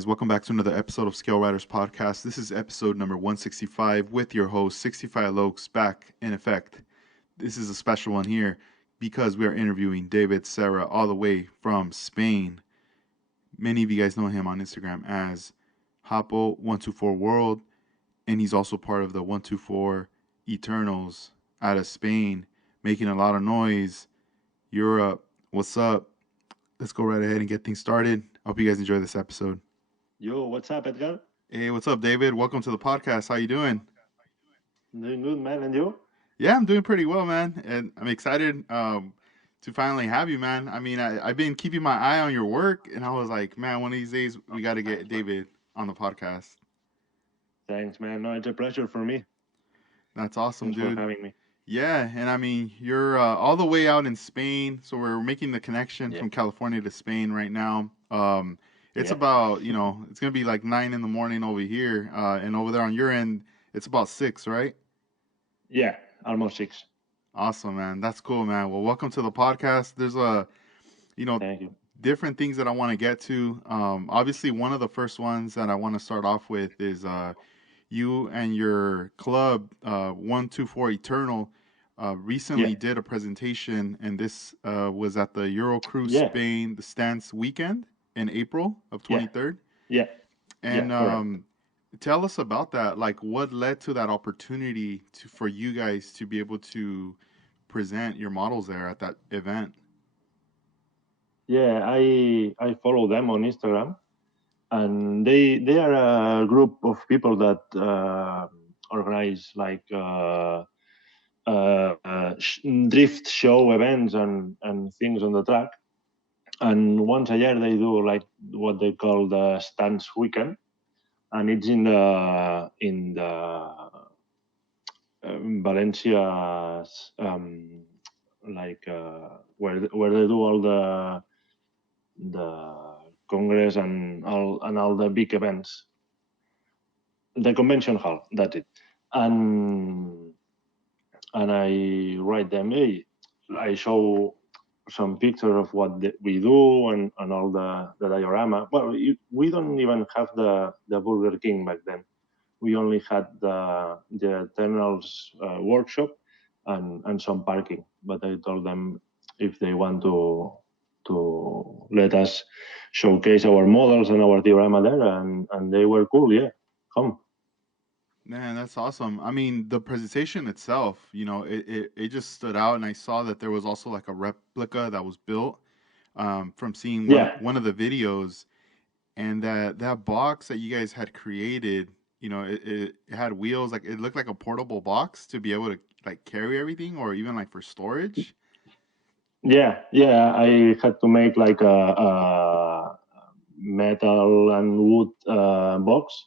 guys? Welcome back to another episode of Scale Riders Podcast. This is episode number 165 with your host, 65 Lokes, back in effect. This is a special one here because we are interviewing David Serra all the way from Spain. Many of you guys know him on Instagram as Hapo124World, and he's also part of the 124 Eternals out of Spain, making a lot of noise. Europe, what's up? Let's go right ahead and get things started. I hope you guys enjoy this episode. Yo, what's up, Edgar? Hey, what's up, David? Welcome to the podcast. How you doing? Doing good, man. And you? Yeah, I'm doing pretty well, man. And I'm excited to finally have you, man. I mean, I've been keeping my eye on your work, and I was like, man, one of these days we got to get David on the podcast. Thanks, man. No, it's a pleasure for me. That's awesome, Thanks dude. for having me. Yeah, and I mean, you're all the way out in Spain, so we're making the connection from California to Spain right now. It's about, it's going to be like 9 in the morning over here, and over there on your end, it's about 6, right? Yeah, almost 6. Awesome, man. That's cool, man. Well, welcome to the podcast. There's Thank you. different things that I want to get to. Obviously, one of the first ones that I want to start off with is you and your club, 124 Eternal, recently did a presentation, and this was at the Eurocrew Spain, the Stance weekend in April of 23rd. Yeah. And tell us about that. Like, what led to that opportunity for you guys to be able to present your models there at that event? Yeah, I follow them on Instagram, and they are a group of people that organize like drift show events and things on the track. And once a year they do like what they call the Stance weekend, and it's in Valencia, where they do all the congress and all the big events. The convention hall, that's it. And I write them. Hey, I show some picture of what we do and all the diorama. Well, we don't even have the Burger King back then. We only had the Eternals workshop and some parking. But I told them if they want to let us showcase our models and our diorama there, and they were cool. Yeah, come. Man, that's awesome. I mean, the presentation itself, it just stood out, and I saw that there was also like a replica that was built from seeing one of the videos, and that box that you guys had created, it had wheels, like it looked like a portable box to be able to like carry everything, or even like for storage. Yeah, I had to make like a metal and wood box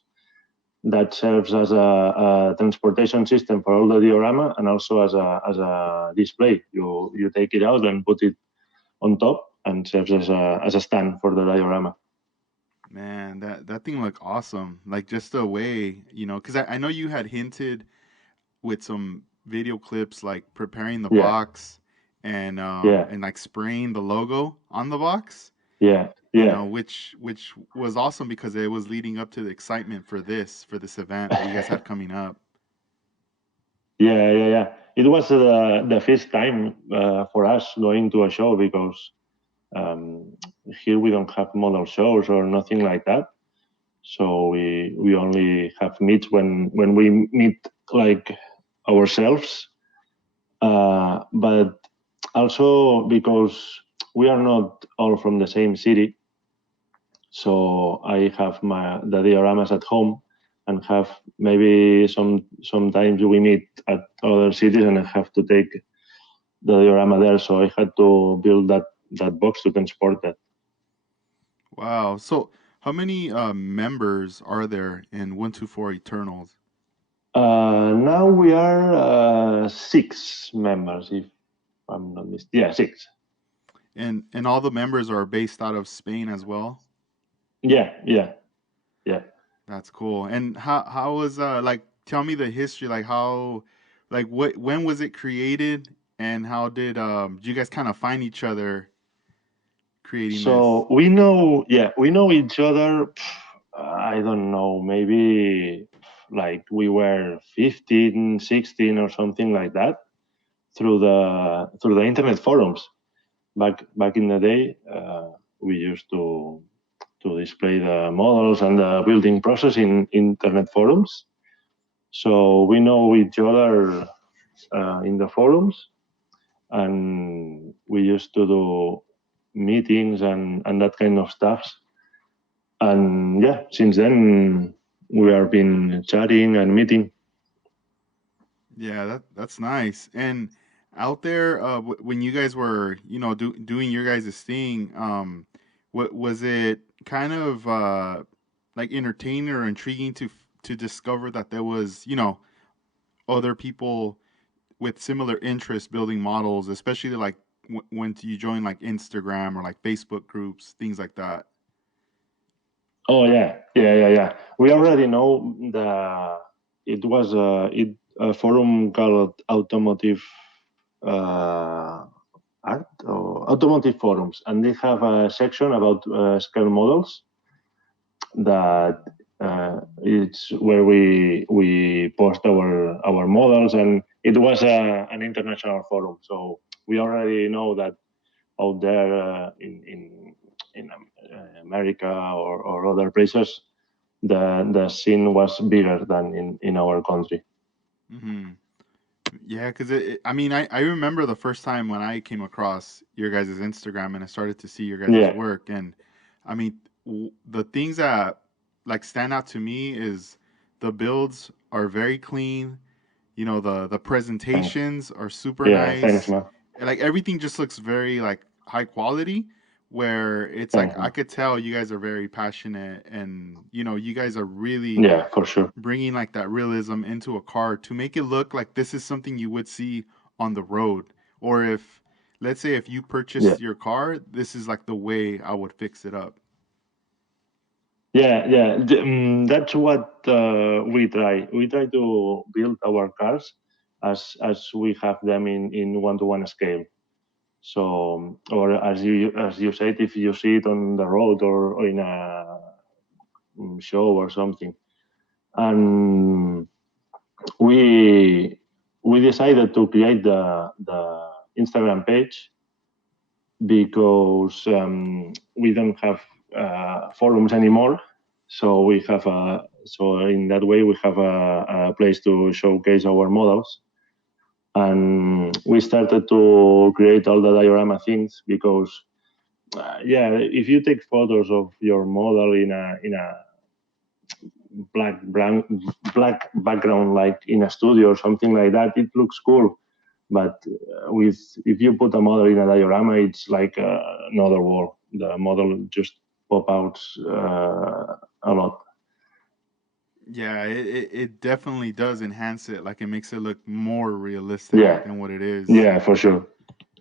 that serves as a transportation system for all the diorama, and also as a display. You take it out and put it on top, and serves as a stand for the diorama. Man, that thing looked awesome. Like just the way, because I know you had hinted with some video clips, like preparing the box and like spraying the logo on the box. Yeah. Which was awesome because it was leading up to the excitement for this event that you guys had coming up. Yeah. It was the first time for us going to a show because here we don't have model shows or nothing like that. So we only have meets when we meet like ourselves. But also because we are not all from the same city. So I have the dioramas at home, and have maybe sometimes we meet at other cities, and I have to take the diorama there. So I had to build that box to transport that. Wow. So how many members are there in 124 Eternals? Now we are 6 members, if I'm not mistaken. Yeah, 6. And all the members are based out of Spain as well? Yeah. That's cool. And how was like, tell me the history, like how, like when was it created, and how did you guys kind of find each other creating this? So we know each other I don't know, maybe like we were 15, 16 or something like that through the internet forums. Back in the day, we used to display the models and the building process in internet forums. So we know each other in the forums, and we used to do meetings and that kind of stuff. And yeah, since then we have been chatting and meeting. Yeah, that's nice. And out there, when you guys were, doing your guys' thing, what was it kind of like entertaining or intriguing to discover that there was, other people with similar interests building models, especially like when you join like Instagram or like Facebook groups, things like that. Oh yeah. We already know it was a forum called Automotive uh, Art or Automotive Forums, and they have a section about scale models that it's where we post our models, and it was an international forum, so we already know that out there in America or other places, the scene was bigger than in our country. Hmm. Yeah, because I mean, I remember the first time when I came across your guys' Instagram and I started to see your guys' Yeah. work, and I mean, the things that like stand out to me is the builds are very clean. The Thanks. presentations are super Yeah, thanks, nice. man. Like everything just looks very like high quality. Where it's like Thanks, I man. could tell you guys are very passionate, and you guys are really Yeah, for sure. bringing like that realism into a car to make it look like this is something you would see on the road. Or if, let's say, if you Yeah. purchased your car, this is like the way I would fix it up. Yeah. That's what we try. We try to build our cars as we have them in one-to-one scale. So, or as you said, if you see it on the road or in a show or something, and we we decided to create the Instagram page because we don't have forums anymore. So in that way we have a place to showcase our models, and we started to create all the diorama things because yeah, if you take photos of your model in a black brand, black background like in a studio or something like that, it looks cool. But with if you put a model in a diorama, it's like another world. The model just pop out a lot. Yeah, it definitely does enhance it. Like it makes it look more realistic Yeah, than what it is. yeah, for sure.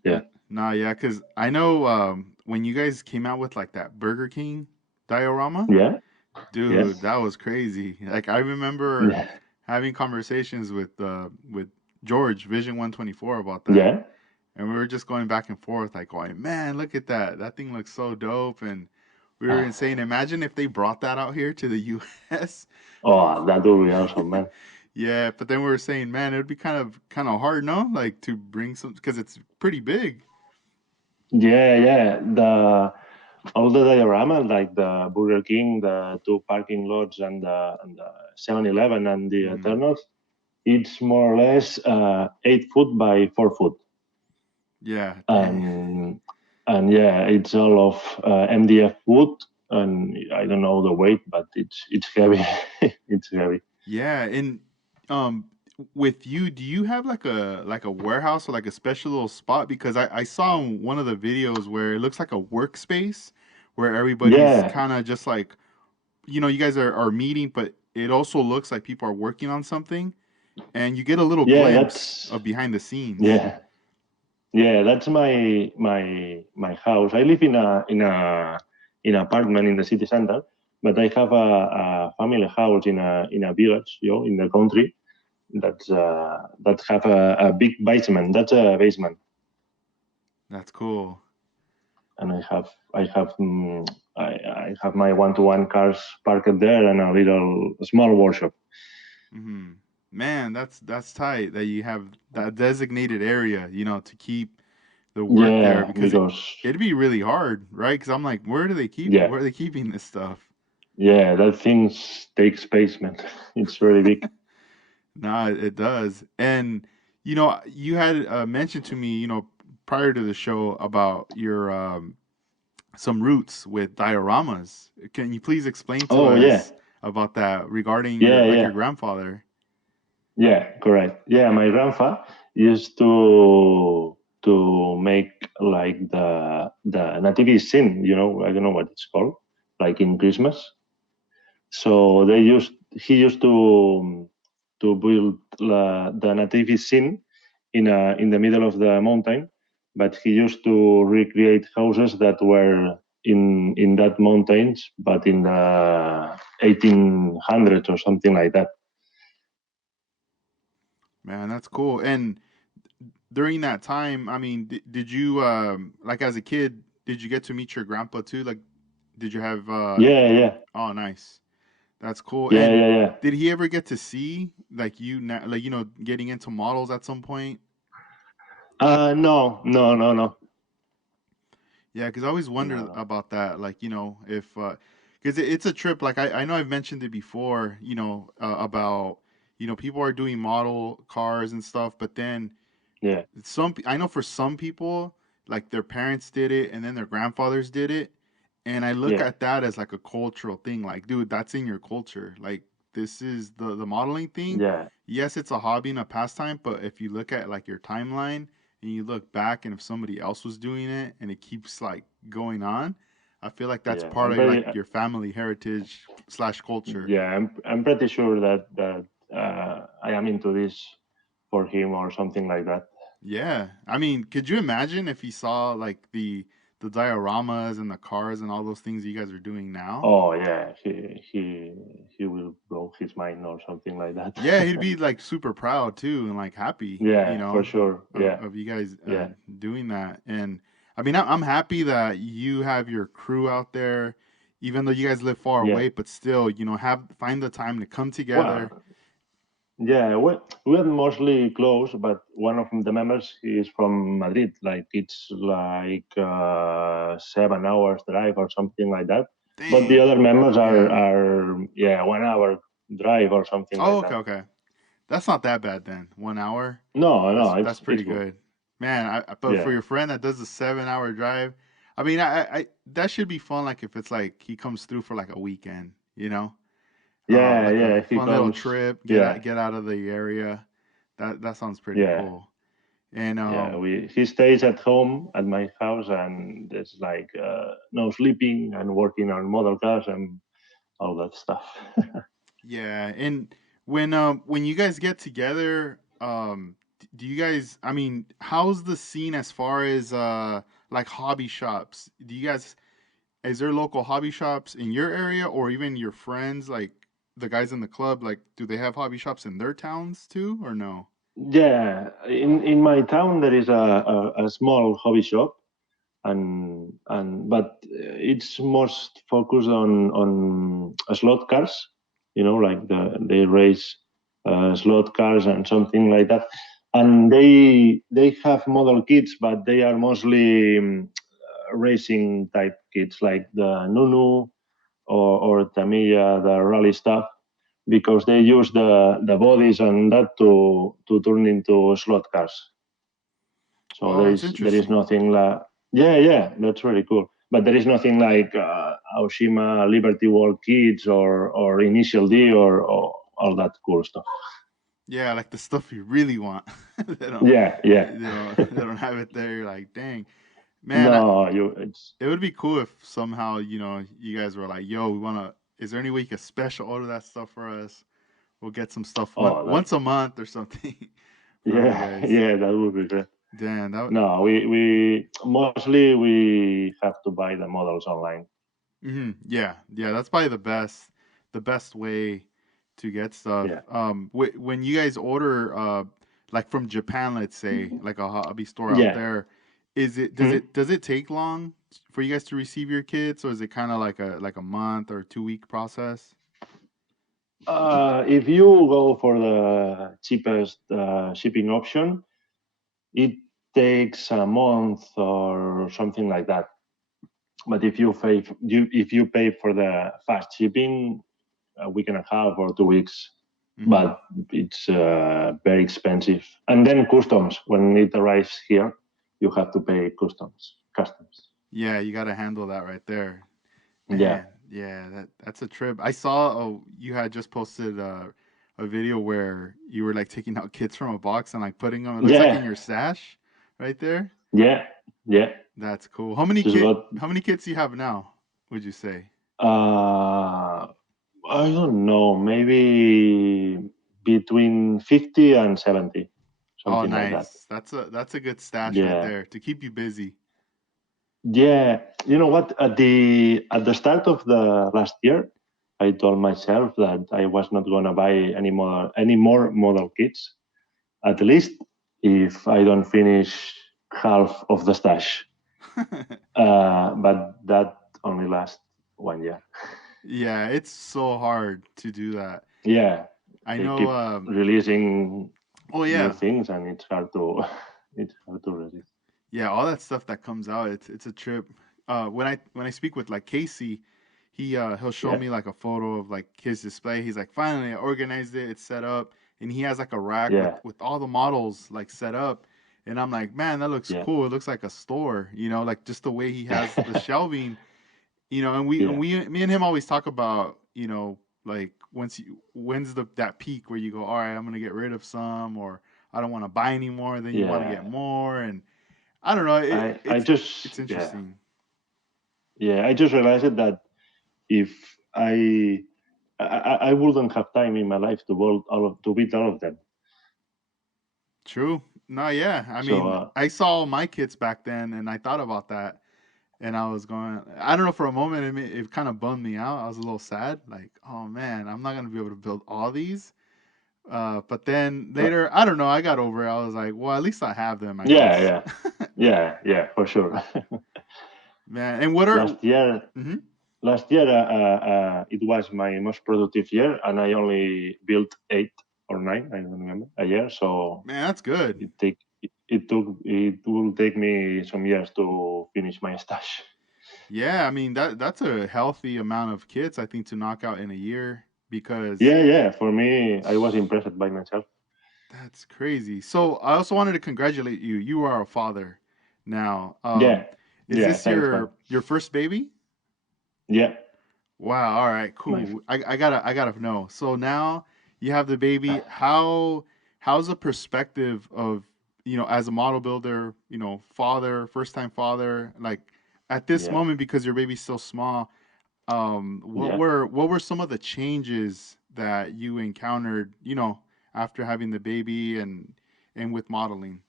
Yeah, Nah, yeah, because I know when you guys came out with like that Burger King diorama, yeah, dude, yes, that was crazy. Like I remember yeah, having conversations with George Vision 124 about that. yeah. And we were just going back and forth, like going, man, look at that. That thing looks so dope. And we were saying, imagine if they brought that out here to the US. Oh, that would be awesome, man. Yeah, but then we were saying, man, it would be kind of hard, no? Like to bring some because it's pretty big. Yeah. The all the diorama, like the Burger King, the two parking lots, and the 7-Eleven and the Hmm. Eternals, it's more or less 8 foot by 4 foot, Yeah, dang. and yeah, it's all of MDF wood, and I don't know the weight, but it's heavy. It's heavy. Yeah, and um with you, do you have like a warehouse or like a special little spot? Because I saw in one of the videos where it looks like a workspace where everybody's Yeah, kind of just like, you guys are meeting, but it also looks like people are working on something, and you get a little yeah, glimpse that's of behind the scenes. yeah, yeah, that's my house. I live in an apartment in the city center, but I have a family house in a village, in the country. That have a big basement. That's a basement, That's cool. and I have I have my one-to-one cars parked there and a little small workshop. Mm-hmm. Man, that's tight that you have that designated area, to keep the work there Yeah, because because it'd be really hard, right? Because I'm like, yeah, where are they keeping this stuff? yeah, that thing takes space, man. It's really big. Nah, it does. And you had mentioned to me, prior to the show about your some roots with dioramas. Can you please explain to Oh yeah, us about that regarding yeah, your yeah, grandfather? yeah, correct. Yeah, my grandpa used to make like the nativity scene. I don't know what it's called, like in Christmas. So he used to build the nativity scene in the middle of the mountain, but he used to recreate houses that were in that mountains, but in the 1800s or something like that. Man, that's cool. And during that time, I mean, did you like as a kid, did you get to meet your grandpa too? Like, did you have Yeah, yeah, oh, nice. That's cool. yeah, And yeah, yeah. did he ever get to see like like getting into models at some point? No, no, no, no, Yeah, because I always no, wondered no. about that. Like, if because it's a trip. Like I know I've mentioned it before. About people are doing model cars and stuff, but then Yeah, I know for some people, like their parents did it and then their grandfathers did it, and I look yeah, at that as like a cultural thing. Like, dude, that's in your culture. Like, this is the modeling thing. yeah, Yes, it's a hobby and a pastime, but if you look at like your timeline and you look back, and if somebody else was doing it and it keeps like going on, I feel like that's yeah. part of like your family heritage slash culture. Yeah, I'm pretty sure that I am into this for him or something like that. Yeah. I mean, could you imagine if he saw like the dioramas and the cars and all those things you guys are doing now? Oh yeah, he will blow his mind or something like that. Yeah, he'd be like super proud too and like happy, Yeah, for sure. Yeah, of you guys yeah, doing that. And I mean, I'm happy that you have your crew out there, even though you guys live far yeah. away, but still, have find the time to come together. Well, yeah, we're mostly close, but one of the members is from Madrid. Like it's like 7 hours drive or something like that. But the Dang. other members are Yeah. are yeah 1 hour drive or something Oh, like okay, that. okay. That's not that bad then. 1 hour. No, no, That's it's pretty good. good, man. But for Yeah, your friend that does a 7 hour drive, I mean, that should be fun. Like if it's like he comes through for like a weekend, yeah, like a yeah. He fun little comes. trip, Yeah, get out of the area. That sounds pretty yeah. cool. And Yeah, he stays at home at my house, and there's like no sleeping and working on model cars and all that stuff. yeah, and when you guys get together, do you guys? I mean, how's the scene as far as like hobby shops? Do you guys is there local hobby shops in your area or even your friends like the guys in the club like do they have hobby shops in their towns too or no? Yeah, in my town there is a small hobby shop, and but it's most focused on slot cars. Like they race slot cars and something like that. And they have model kits, but they are mostly racing type kits like the Nunu or Tamiya, the rally stuff, because they use the bodies and that to turn into slot cars. So Oh, that's there is interesting. nothing like yeah, that's really cool. But there is nothing like Aoshima Liberty World Kids or Initial D or all that cool stuff. Yeah, like the stuff you really want. they don't Yeah, yeah. they don't have it there. You're like, dang. Man, No, you it's it would be cool if somehow, you guys were like, yo, we want to is there any way you can special order that stuff for us? We'll get some stuff oh that once a month or something from you yeah guys. yeah that would be great. Damn, No, we mostly we have to buy the models online. Yeah, yeah, that's probably the best way to get stuff. Yeah. When you guys order, like from Japan, let's say, like a hobby store out Yeah. there, is it does Hmm? it does it take long for you guys to receive your kits, or is it kind of like a month or 2 week process? If you go for the cheapest shipping option, it takes a month or something like that. But if you pay for the fast shipping, a week and a half or 2 weeks. Mm-hmm. But it's very expensive. And then customs, when it arrives here, you have to pay customs. Yeah, you got to handle that right there. Yeah. Man, yeah, that's a trip. I saw you had just posted a video where you were like taking out kits from a box and like putting them. It looks like in Yeah. your stash right there. Yeah. Yeah. That's cool. Just got, How many kits do you have now, would you say? I don't know, maybe between 50 and 70, Oh, something like that. nice. That's a good stash right Yeah. there to keep you busy. Yeah, you know what? At the start of the last year, I told myself that I was not gonna buy any more model kits. At least if I don't finish half of the stash. But that only lasts 1 year. Yeah, it's so hard to do that. Yeah, I they know. keep releasing Oh new yeah, things, and it's hard to it's hard to resist. yeah. All that stuff that comes out, it's a trip. When I speak with like Casey, he'll show Yeah, me like a photo of like his display. He's like, finally, I organized it. It's set up, and he has like a rack yeah, with all the models like set up. And I'm like, man, that looks yeah, cool. It looks like a store, like just the way he has the shelving. And yeah, me and him always talk about, like when's that peak where you go, all right, I'm gonna get rid of some, or I don't want to buy anymore. Then you want to get yeah. more, and I don't know. I just It's yeah. interesting. Yeah, I just realized that if I wouldn't have time in my life to beat all of them. True. No, yeah. I So mean, I saw my kids back then, and I thought about that, and I was going. I don't know. For a moment, it kind of bummed me out. I was a little sad, like, oh man, I'm not gonna be able to build all these. But then uh, later, I don't know. I got over it. I was like, well, at least I have them, I yeah, guess. yeah, yeah, for sure. Man, and what are? last year, Hmm. last year it was my most productive year, and I only built 8 or 9. I don't remember a year. So Man, that's good. it will take me some years to finish my stash. Yeah, I mean that's a healthy amount of kits, I think, to knock out in a year because Yeah. For me, I was impressed by myself. that's crazy. So I also wanted to congratulate you. You are a father now. Yeah, Is yeah. this Thanks, man. your first baby? Yeah, Wow. All right. my Cool. I gotta know. So now you have the baby. How's the perspective of as a model builder, father, first time father, like at this yeah, moment because your baby's still small. What yeah. were some of the changes that you encountered, after having the baby and with modeling?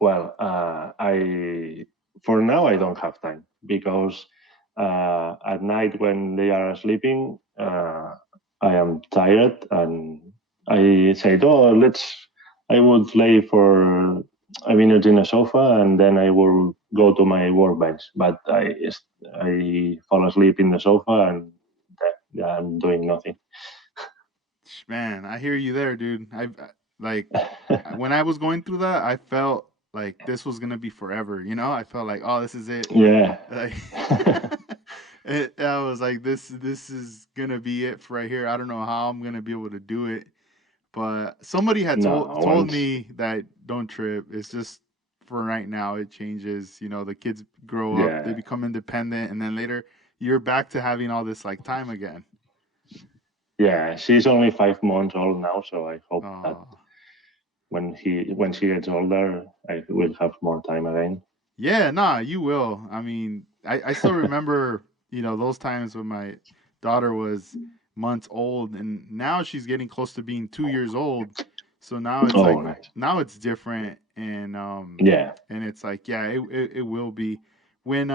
Well, I for now I don't have time because at night when they are sleeping, I am tired, and I said, "Oh, let's." I would lay for a minute in a sofa, and then I will go to my workbench. But I fall asleep in the sofa, and I'm doing nothing. Man, I hear you there, dude. Like when I was going through that, I felt like this was gonna be forever. I felt like, oh, this is it. Yeah. Like I was like, this is gonna be it for right here. I don't know how I'm gonna be able to do it. But somebody had No, told once. me that don't trip. It's just for right now. It changes. The kids grow up, they Yeah. become independent, and then later you're back to having all this like time again. Yeah, she's only 5 months old now, so I hope that Oh, when she gets older, I will have more time again. yeah, nah, you will. I mean, I still remember, those times when my daughter was months old, and now she's getting close to being 2 years old. So now it's Oh, like nice. now it's different, and Yeah, it's like yeah, it will be when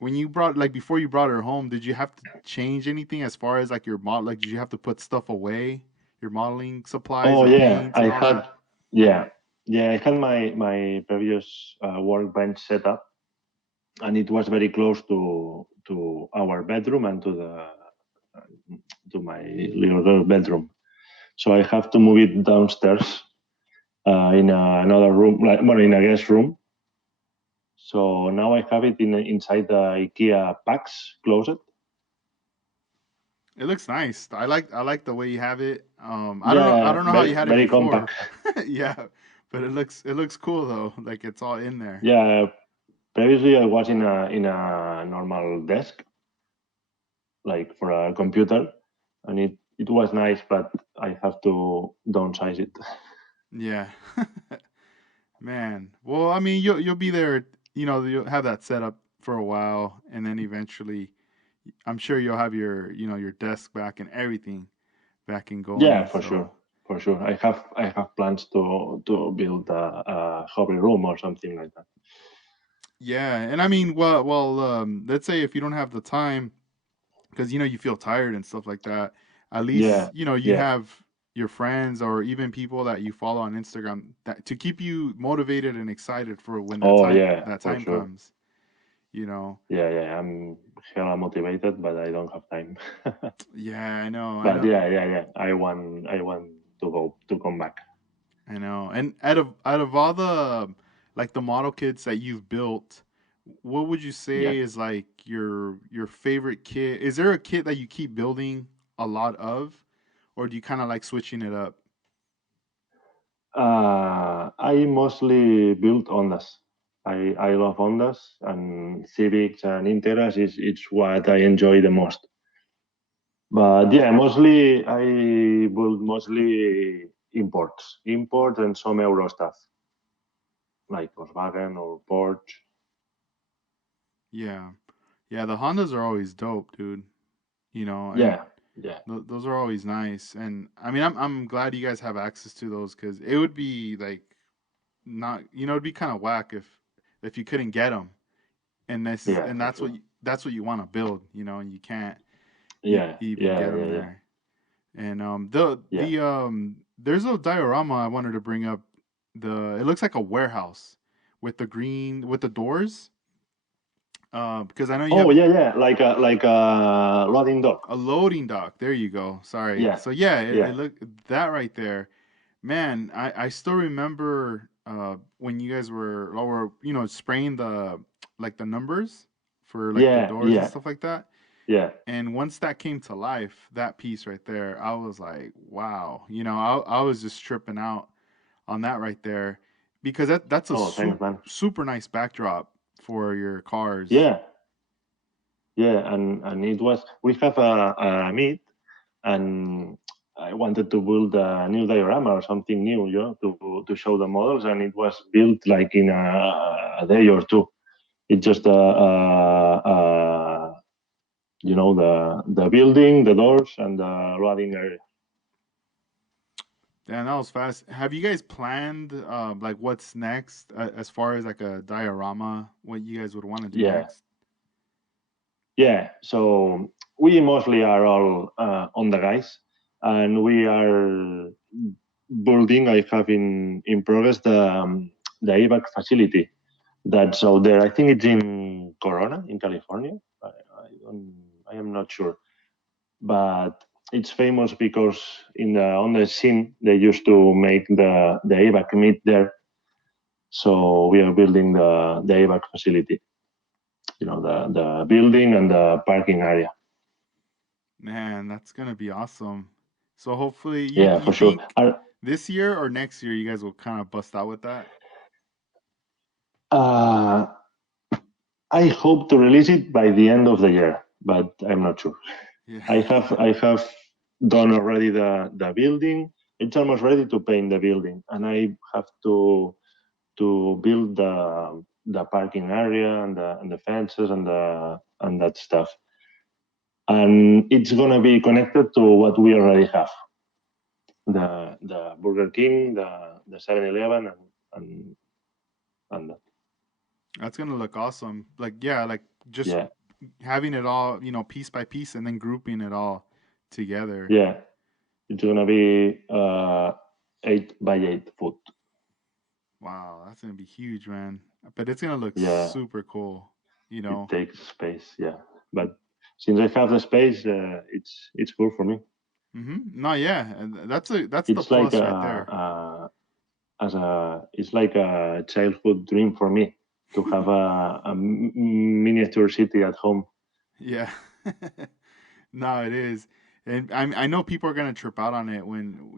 when you brought like before you brought her home, did you have to change anything as far as like your model? Like, did you have to put stuff away, your modeling supplies Oh or yeah, paints I and all that? had yeah, I had my previous workbench set up, and it was very close to our bedroom and to my little girl bedroom. So I have to move it downstairs in another room, like well, in a guest room. So now I have it inside the IKEA PAX closet. It looks nice. I like the way you have it. I don't know how you had it very before. compact. Yeah, but it looks cool though. Like it's all in there. Yeah, previously I was in a normal desk, like for a computer, and it was nice, but I have to downsize it. Yeah. Man. Well, I mean, you'll be there, you'll have that set up for a while and then eventually I'm sure you'll have your desk back and everything back and Yeah, going. for So, sure, for sure. I have plans to build a hobby room or something like that. yeah. And I mean, let's say if you don't have the time because you feel tired and stuff like that, at least Yeah, you yeah. have your friends or even people that you follow on Instagram that to keep you motivated and excited for when that Oh time yeah, that for time sure. comes. You know. Yeah. I'm hella motivated, but I don't have time. Yeah, I know, I But know, yeah. I want to come back. I know. And out of all the like the model kits that you've built, what would you Yeah. say is like your favorite kit? Is there a kit that you keep building a lot of, or do you kind of like switching it up? I mostly build Hondas. I love Hondas, and Civics and Integras is it's what I enjoy the most. But yeah, mostly I build mostly imports and some Euro stuff like Volkswagen or Porsche. Yeah, yeah. The Hondas are always dope, dude. And Yeah, yeah, those are always nice. And I mean, I'm glad you guys have access to those because it would be like not, it'd be kind of whack if you couldn't get them. And yeah, and for sure. that's what you want to build, and you can't Yeah, even yeah, get yeah, them yeah, yeah, there. And yeah, there's a diorama I wanted to bring up. It looks like a warehouse with the green with the doors. Because I know you Oh have yeah. Like a loading dock. a loading dock. There you go. Sorry. Yeah, So yeah, it yeah, look that right there. Man, I still remember when you guys were spraying the like the numbers for like the yeah, doors and yeah, stuff like that. yeah. And once that came to life, that piece right there, I was like, wow. I was just tripping out on that right there because that's a Oh, thanks, man. super nice backdrop for your cars. Yeah, yeah, and it was we have a meet, and I wanted to build a new diorama or something new, to show the models, and it was built like in a day or two. It's just the building, the doors, and the loading area. And that was fast. Have you guys planned like what's next as far as like a diorama? What you guys would want to do Yeah, next? yeah. So we mostly are all on the guys, and we are building. I have in progress the AVAC facility that's out there. I think it's in Corona, in California. I don't. I am not sure, but it's famous because on the scene they used to make the AVAC meet there. So we are building the AVAC facility. The building and the parking area. Man, that's gonna be awesome. So hopefully, Yeah, you for sure. think this year or next year you guys will kind of bust out with that? Uh, I hope to release it by the end of the year, but I'm not sure. Yeah. I have done already the building. It's almost ready to paint the building, and I have to build the parking area and the fences and that stuff. And it's gonna be connected to what we already have: the Burger King, the 7-Eleven, and and that. That's gonna look awesome. Like yeah, like just Yeah, having it all, piece by piece, and then grouping it all together. yeah. It's gonna be 8 by 8 foot. Wow, that's gonna be huge, man. But it's gonna look Yeah, super cool. You it know. takes space. Yeah, but since I have the space, it's cool for me. No, yeah, and that's the It's like plus right there. it's like a childhood dream for me to have a miniature city at home. Yeah. No, it is. And I know people are gonna trip out on it when,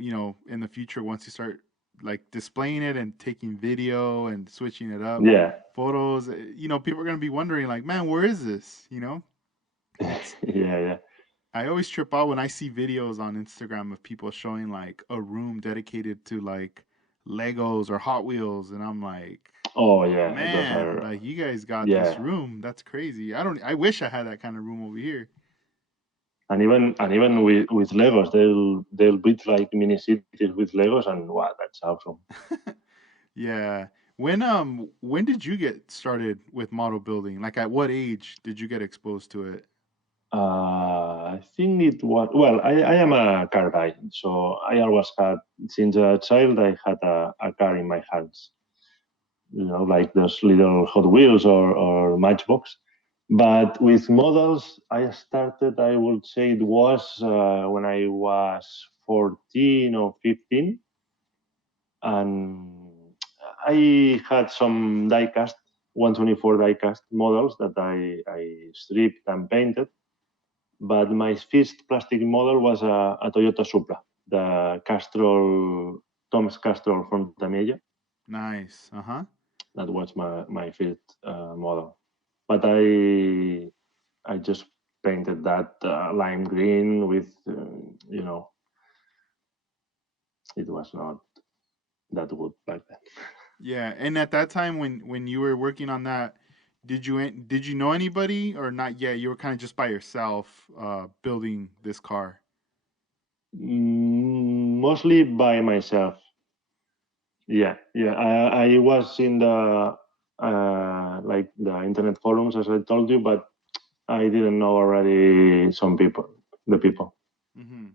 in the future once you start like displaying it and taking video and switching it up, Yeah, photos, people are gonna be wondering like, man, where is this? It's yeah, yeah. I always trip out when I see videos on Instagram of people showing like a room dedicated to like Legos or Hot Wheels, and I'm like, Oh yeah, those man, are like you guys got this yeah. room. That's crazy. I wish I had that kind of room over here. And even with Legos, they'll build like mini cities with Legos, and wow, that's awesome. Yeah. When did you get started with model building? Like at what age did you get exposed to it? I think it was well. I am a car guy, so I always had since a child. I had a car in my hands, like those little Hot Wheels or Matchbox. But with models, I started. I would say it was when I was 14 or 15, and I had some die-cast 124 die-cast models that I stripped and painted. But my first plastic model was a Toyota Supra, the Castrol, Tom's Castrol from Tamiya. Nice. Uh-huh. That was my first model. But I just painted that lime green with, it was not that good back then. Yeah, and at that time when you were working on that, did you know anybody or not yet? You were kind of just by yourself building this car. Mostly by myself. Yeah, yeah. I was in the like the internet forums as I told you, but I didn't know already some people, the people Mhm.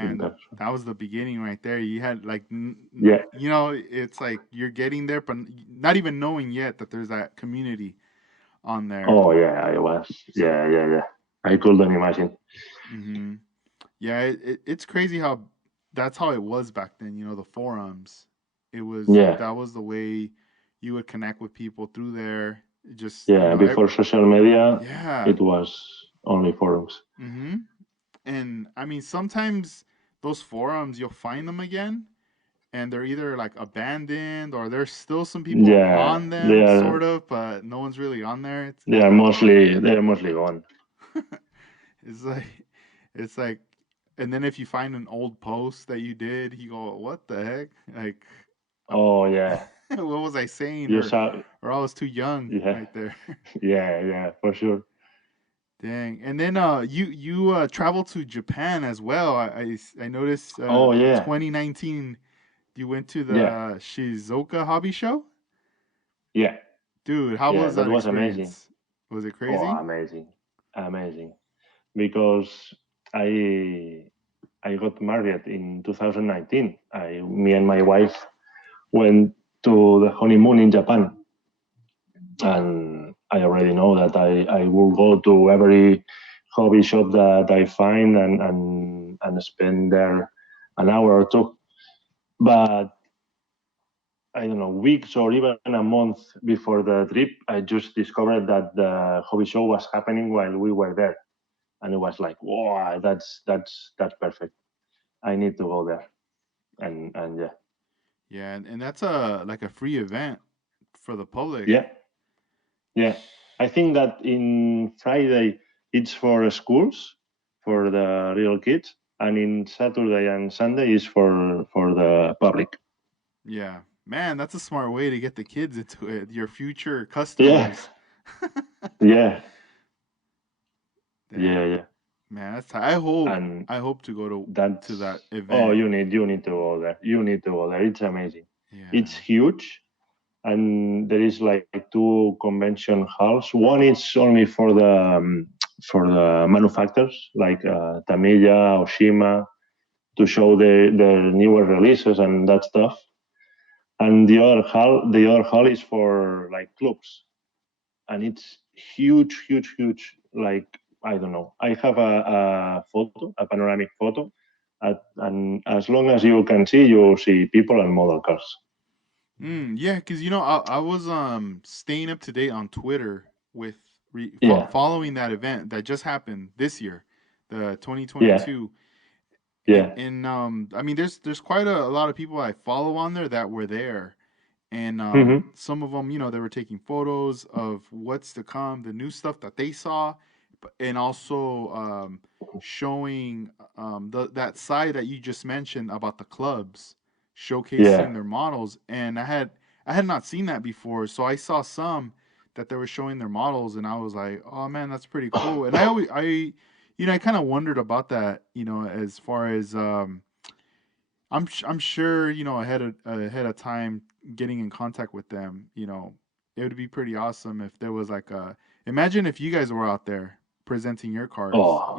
in Man, person. that was the beginning right there. You had like, Yeah. it's like you're getting there, but not even knowing yet that there's that community on there. Oh yeah, I was. Yeah, yeah, yeah. I couldn't imagine. hmm Yeah, it's crazy how that's how it was back then. The forums. Yeah, That was the way you would connect with people through there. Just yeah. Before social media, yeah. it was only forums. hmm And I mean, sometimes those forums you'll find them again, and they're either like abandoned or there's still some people Yeah, on they them, are. sort of, but no one's really on there. They are mostly gone. It's like it's like, and then if you find an old post that you did, you go, "What the heck?" Like, Oh yeah, what was I saying? you Or saw. or I was too young Yeah, right there. yeah, yeah, for sure. Dang. And then you traveled to Japan as well. I noticed Oh in yeah, 2019 you went to yeah, the Shizuoka Hobby Show. yeah, Dude, how yeah. was That that was amazing. experience? Was it Oh, crazy? amazing, amazing. Because I I got married in 2019. Me and my wife went to the honeymoon in Japan, and I already know that I will go to every hobby shop that I find and spend there an hour or two. But I don't know, weeks or even a month before the trip, I just discovered that the hobby show was happening while we were there, and it was like, wow, that's perfect. I need to go there, and yeah, Yeah, and that's a like a free event for the public. yeah, yeah. I think that in Friday it's for schools, for the real kids, and in Saturday and Sunday is for the public. Yeah. Man, that's a smart way to get the kids into it. Your future Yeah, customers. yeah, yeah, Dang. yeah. Man, And I hope to go to that's that oh, event. you need to go there. You need to go there. It's amazing. It's Yeah. huge, and there is like two convention halls. One is only for the manufacturers like Tamiya, Oshima, to show their newer releases and that stuff. and the other hall is for like clubs, and it's huge, huge, huge. Like, I don't know. I have a panoramic photo, and as long as you can see, you see people and model cars. Yeah, because I was staying up to date on Twitter with Yeah, following that event that just happened this year, the yeah, 2022. yeah. And I mean, there's quite a lot of people I follow on there that were there, and Hmm. some of them, they were taking photos of what's to come, the new stuff that they saw, and also showing that side that you just mentioned about the clubs Yeah. showcasing their models. And I had not seen that before, so I saw some that they were showing their models, and I was like, oh man, that's pretty cool. And I kind of wondered about that, as far as I'm sure, ahead of time getting in contact with them, it would be pretty awesome if there was like imagine if you guys were out there presenting your cars, Oh,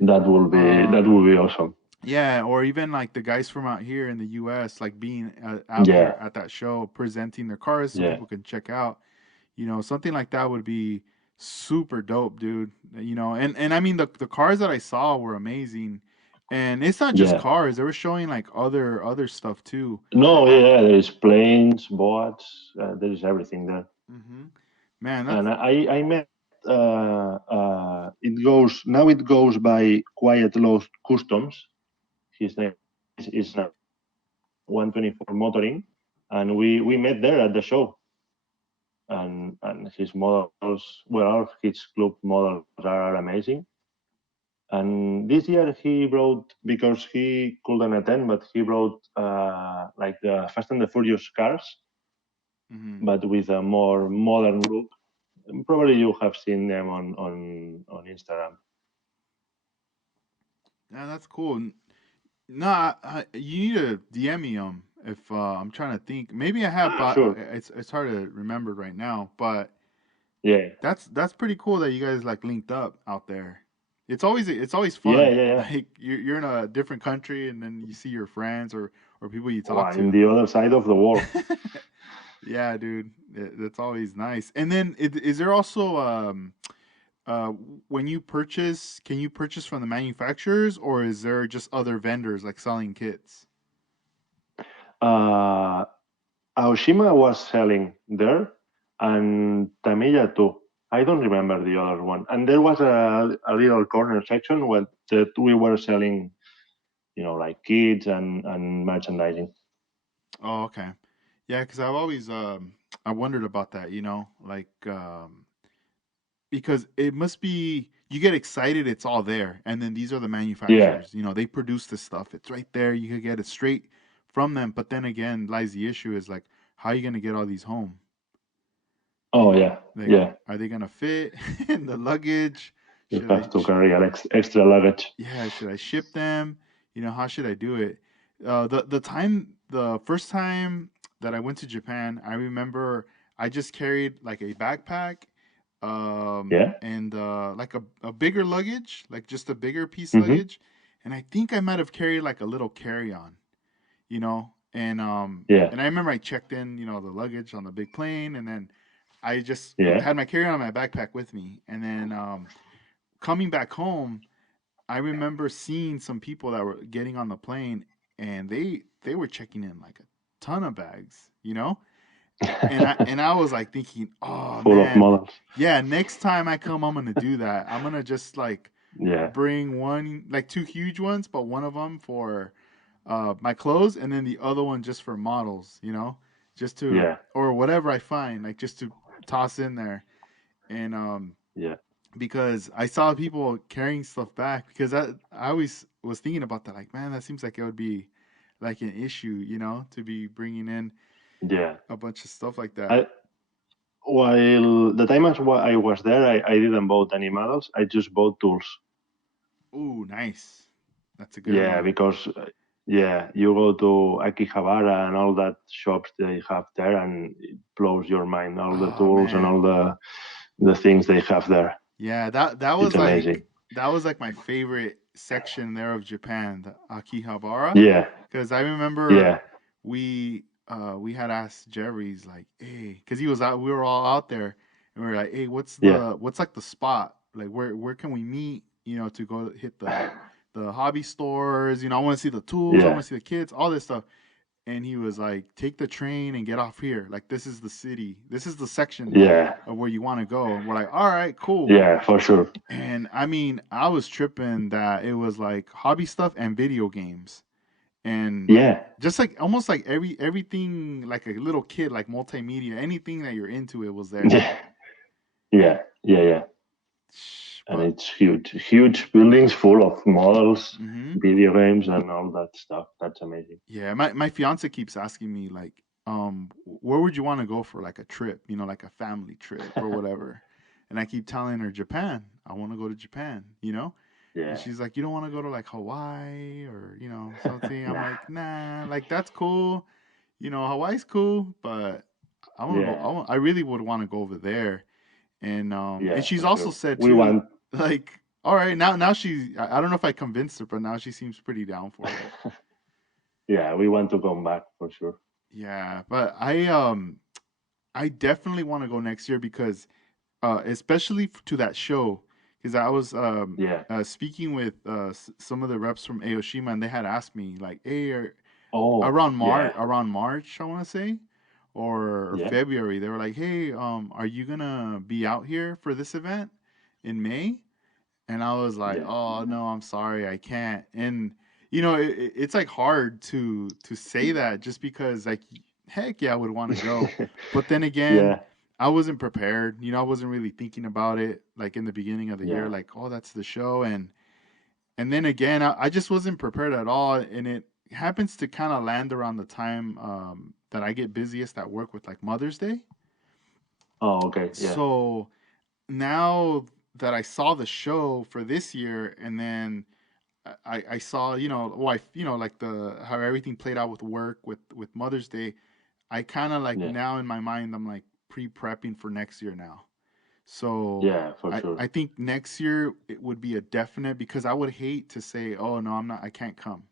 that will be um awesome. yeah, or even like the guys from out here in the US, like being out Yeah, there at that show presenting their cars so yeah, people can check out, something like that would be super dope, dude. And I mean the cars that I saw were amazing. And it's not just yeah. cars, they were showing like other stuff too. No, yeah, there is planes, boats, there is everything there. hmm Man, that's And I met. It goes by Quiet Lost Customs. His name is 124 Motoring, and we met there at the show. And his models, well, all of his club models are amazing. And this year he brought, because he couldn't attend, but he brought like the Fast and the Furious cars, hmm but with a more modern look. Probably you have seen them on Instagram. yeah, that's cool. No, you need to DM me if I'm trying to think. Maybe I have, but Sure. it's hard to remember right now. But Yeah. that's pretty cool that you guys like linked up out there. It's always Yeah, fun. yeah, yeah. Like you're in a different country and then you see your friends or people you talk Wow, in to. the other side of the world. Yeah, dude, that's always nice. And then is there also uh when you purchase, can you purchase from the manufacturers or is there just other vendors like selling kits? Uh, Aoshima was selling there, and Tamiya too. I don't remember the other one. And there was a little corner section where that we were selling, like kits and merchandising. Oh, okay. Yeah, because I've always I wondered about that, like because it must be you get excited, it's all there, and then these are the Yeah. manufacturers, they produce this stuff, it's right there, you could get it straight from them. But then again, lies the issue is like, how are you gonna get all these home? Oh, yeah. Like, Yeah. are they gonna fit in the luggage? You Should I have to carry an extra luggage. Yeah, should I ship them? How should I do it? The first time that I went to Japan, I remember I just carried like a backpack, Yeah. and like a bigger luggage, like just a bigger piece Hmm. luggage, and I think I might have carried like a little carry-on, and Yeah. and I remember I checked in, the luggage on the big plane, and then I just Yeah. had my carry-on in my backpack with me, and then coming back home. I remember seeing some people that were getting on the plane and they were checking in like a ton of bags, and I was like thinking, "Oh Full of man, models. yeah, next time I come I'm going to do that. I'm going to just like Yeah. bring one, like two huge ones, but one of them for my clothes and then the other one just for models, just to, Yeah. or whatever I find, like just to toss in there." And Yeah. because I saw people carrying stuff back, because I always was thinking about that, like, man, that seems like it would be like an issue, to be bringing in Yeah. a bunch of stuff like that. I While the time as I was there, I didn't bought any models. I just bought tools. Ooh, nice. That's a good Yeah, one. because yeah, you go to Akihabara and all that shops they have there, and it blows your mind. All the Oh tools and all man. the things they have there. Yeah, that It's was like amazing. my favorite section there of Japan, the Akihabara, Yeah, because I remember yeah. we we had asked Jerry's like, hey, because he was out, we were all out there, and we were like, hey, Yeah. what's like the spot, like where can we meet, to go hit the hobby stores, I want to see the tools, I want Yeah. to see the kids, all this stuff. And he was like, take the train and get off here. Like, this is the city. This is the section Yeah. of where you want to go. And we're like, all right, cool. Yeah, for sure. And I mean, I was tripping that it was like hobby stuff and video games. And Yeah. just like almost like everything like a little kid, like multimedia, anything that you're into, it was there. Yeah. Yeah. Yeah. Yeah. And But it's huge buildings full of models, hmm video games, and all that stuff. That's amazing. yeah, my fiance keeps asking me like, where would you want to go for like a trip, like a family trip or whatever. And I keep telling her Japan. I want to go to Japan, And Yeah. she's like, you don't want to go to like Hawaii or, something. I'm Nah. like, nah, like that's cool. Hawaii's cool, but I want to go. Yeah. I really would want to go over there. And Yeah, she's for also sure. said We too, want. like, all right, now she. I don't know if I convinced her, but now she seems pretty down for it. Yeah, we want to come back for sure. Yeah, but I definitely want to go next year because especially to that show, because I was Yeah. speaking with some of the reps from Aoshima, and they had asked me like, "Hey, Oh, yeah. around March, I want to say, or Yeah. February." They were like, "Hey, are you gonna be out here for this event in May?" And I was like, Yeah. "Oh no, I'm sorry, I can't." And it's like hard to say that just because like heck yeah, I would want to go, but then again, Yeah. I wasn't prepared. I wasn't really thinking about it like in the beginning of the year, Yeah. like oh that's the show, and then again, I just wasn't prepared at all, and it happens to kind of land around the time that I get busiest at work with like Mother's Day. Oh, okay. Yeah. So now that I saw the show for this year, and then I saw like the how everything played out with work with Mother's Day, I kind of like Yeah. now in my mind I'm like pre-prepping for next year now. So Yeah, for sure. I think next year it would be a definite because I would hate to say, oh no, I can't come.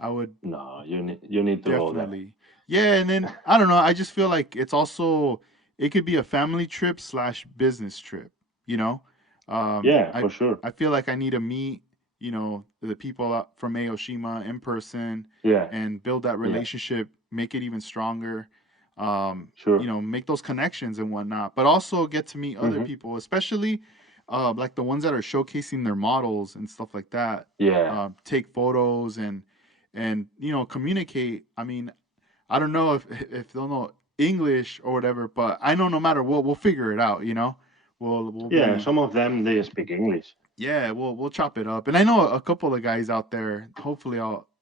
I would No, you need to go there. definitely, yeah. And then I don't know. I just feel like it's also it could be a family trip slash business trip. You know, Yeah, I for sure. I feel like I need to meet the people from Aoshima in person Yeah. and build that Yeah. relationship, make it even stronger. Sure. Make those connections and whatnot, but also get to meet other Hmm. people, especially like the ones that are showcasing their models and stuff like that. Yeah. Take photos and communicate. I mean, I don't know if they'll know English or whatever, but I know no matter what, we'll figure it out. We'll Yeah. be Some of them they speak English. yeah, we'll chop it up. And I know a couple of guys out there. Hopefully,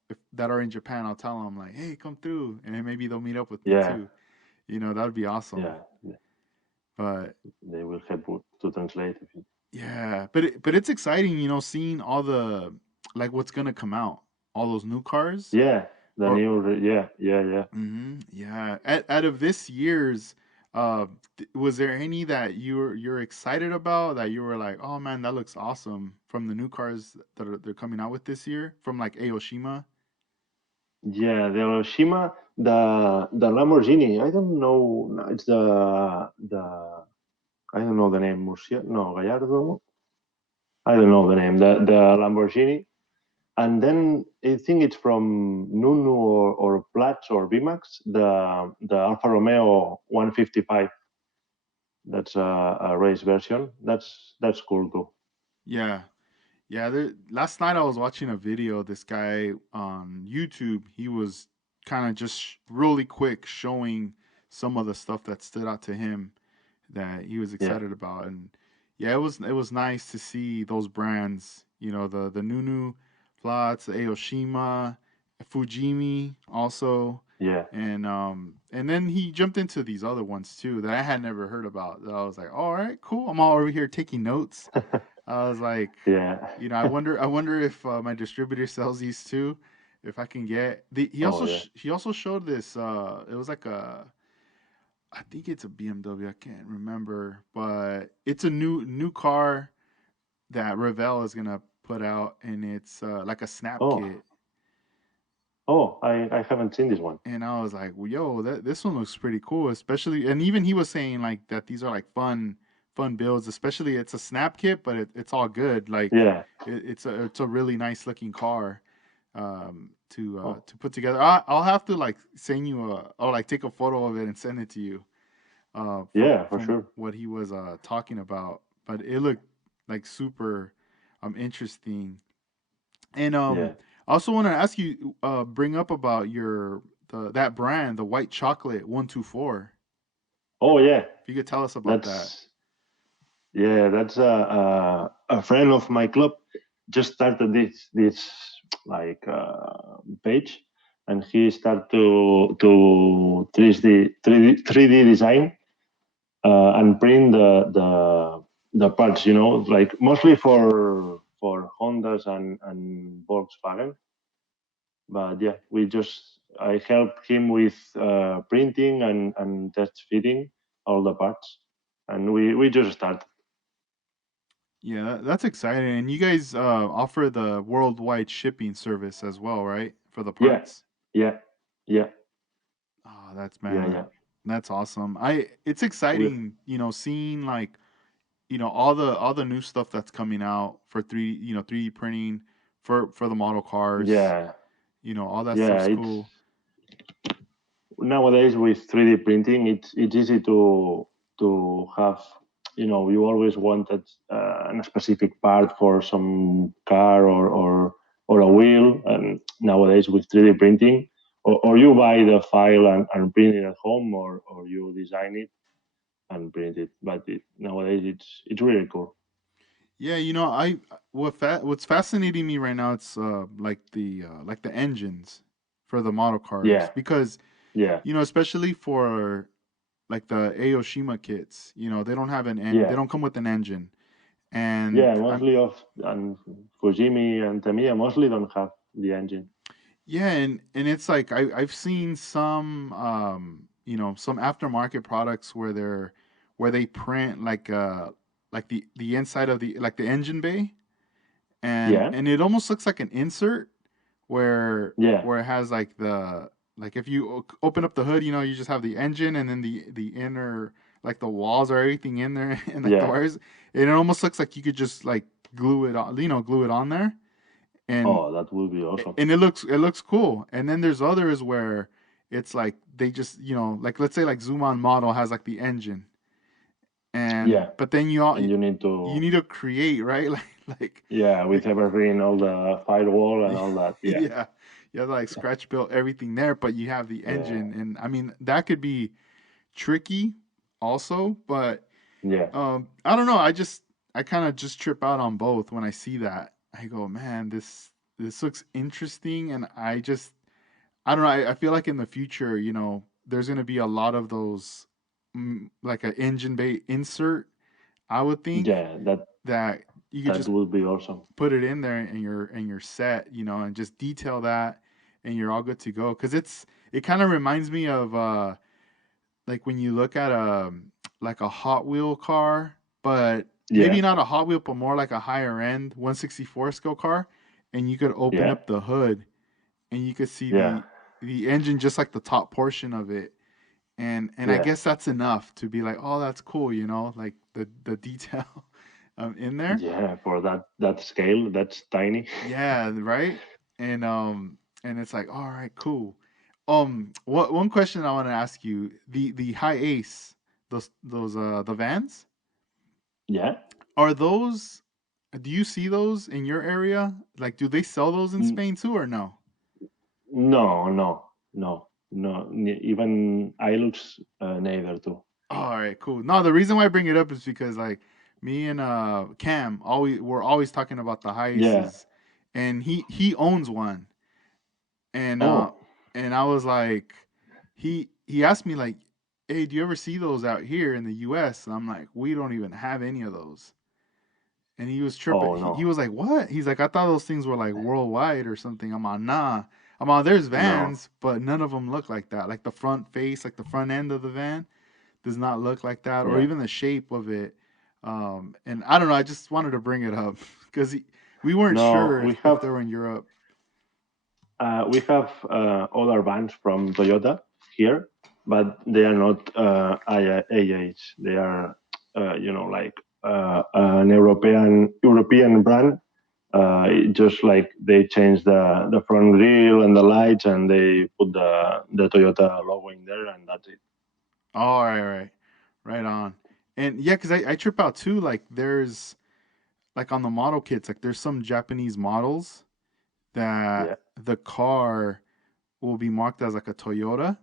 if that are in Japan, I'll tell them like, hey, come through, and then maybe they'll meet up with me Yeah. too. That would be awesome. Yeah. But They will help to translate. yeah, but it's exciting, seeing all the like what's gonna come out, all those new cars. Yeah. The Or new. Yeah. Yeah. Yeah. yeah, out of this year's, was there any that you're excited about that you were like, oh man, that looks awesome from the new cars they're coming out with this year from like Aoshima? Yeah, the Hiroshima, the Lamborghini. I don't know. No, it's the I don't know the name. Murcia? No, Gallardo. I don't know the name. The Lamborghini, and then I think it's from Nunu or Platz or Bimax. The Alfa Romeo 155. That's a race version. That's cool too. Yeah, yeah. Last night I was watching a video. This guy on YouTube, he was kind of just really quick showing some of the stuff that stood out to him that he was Yeah, excited about. And yeah, it was nice to see those brands, the Nunu Plots, the Aoshima, Fujimi also. yeah. And then he jumped into these other ones too that I had never heard about. That I was like, all right, cool. I'm all over here taking notes. I was like, Yeah. I wonder if my distributor sells these too. If I can get he Oh also yeah. he also showed this. It was like I think it's a BMW. I can't remember, but it's a new car that Revell is gonna put out, and it's like a snap Oh kit. oh, I I haven't seen this one. And I was like, well, yo, this one looks pretty cool, especially. And even he was saying like that these are like fun builds. Especially it's a snap kit, but it's all good. Like Yeah. it's a really nice looking car Oh, to put together. I'll have to like send you or like take a photo of it and send it to you yeah, for from sure. what he was talking about. But it looked like super interesting. And Yeah. I also want to ask you, bring up about that brand, the white chocolate 124. Oh, yeah. If you could tell us about that. That's that's a friend of my club just started this like page, and he started to 3D design and print the parts. You know, like mostly for Hondas and Volkswagen. But yeah, I helped him with printing and test fitting all the parts, and we just started. Yeah, that's exciting. And you guys offer the worldwide shipping service as well, right? For the Yeah, parts. yeah, yeah, Oh, yeah, man, yeah. that's awesome. It's We, exciting, seeing like, all the new stuff that's coming out for 3D printing for the model cars. yeah, All that yeah. stuff's It's cool. nowadays with 3D printing, it's easy to have. You know, you always wanted a specific part for some car or a wheel, and nowadays with 3D printing, or you buy the file and print it at home, or you design it and print it. But nowadays it's really cool. Yeah, what's fascinating me right now, it's like the engines for the model cars Yeah, because yeah, especially for like the Aoshima kits, they yeah. don't come with an engine. And Yeah, mostly of and Fujimi and Tamiya mostly don't have the engine. yeah, and it's like I've seen some some aftermarket products where they print like the inside of the engine bay, and Yeah, it almost looks like an insert yeah, where it has like if you open up the hood, you just have the engine and then the inner like the walls or everything in there and like the yeah. wires. And it almost looks like you could just like glue it on there. And Oh, that would be awesome. it looks cool. And then there's others where it's like they just like let's say like Zoom on model has like the engine, and Yeah, but then and you need you to need to create, right, like yeah with like everything, all the firewall and all that. Yeah, yeah, you have to like scratch build everything there, but you have the yeah, engine, and I mean that could be tricky also, but yeah, I don't know. I kind of just trip out on both when I see that. I go, man, this looks interesting, and I don't know. I feel like in the future, there's gonna be a lot of those, like an engine bay insert. I would think yeah. That that you could that just would be awesome. put it in there and you're set, and just detail that, and you're all good to go. Because it kind of reminds me of like when you look at like a Hot Wheel car, but maybe Yeah, not a Hot Wheel, but more like a higher end 164 scale car, and you could open yeah, up the hood and you could see yeah, the engine, just like the top portion of it. And I yeah, guess that's enough to be like, oh, that's cool, like the detail in there. yeah. For that scale, that's tiny. Yeah, right. And it's like, all right, cool. What one question I want to ask you: the high ace, those the vans, Yeah. are those? Do you see those in your area? Like, do they sell those in N- Spain too, or no? No, no, no, no. Even iLux neither too. All right, cool. No, the reason why I bring it up is because like me and Cam we're always talking about the high Yeah. aces, and he owns one, and Oh, I was like, he asked me like, hey, do you ever see those out here in the U.S.? And I'm like, we don't even have any of those. And he was tripping. oh He no, was like, what? He's like, I thought those things were like worldwide or something. I'm like, nah. I'm like, there's no. vans, but none of them look like that. Like the front face, like the front end of the van does not look like that, or Yeah. even the shape of it. And I don't know. I just wanted to bring it up because we weren't No, sure we if have they were in Europe. We have other vans from Toyota here, but they are not AH. They are, like an European brand. Just like they change the front grille and the lights, and they put the Toyota logo in there, and that's it. Oh, right on. And yeah, because I trip out too. Like there's like on the model kits, like there's some Japanese models that Yeah, the car will be marked as like a Toyota,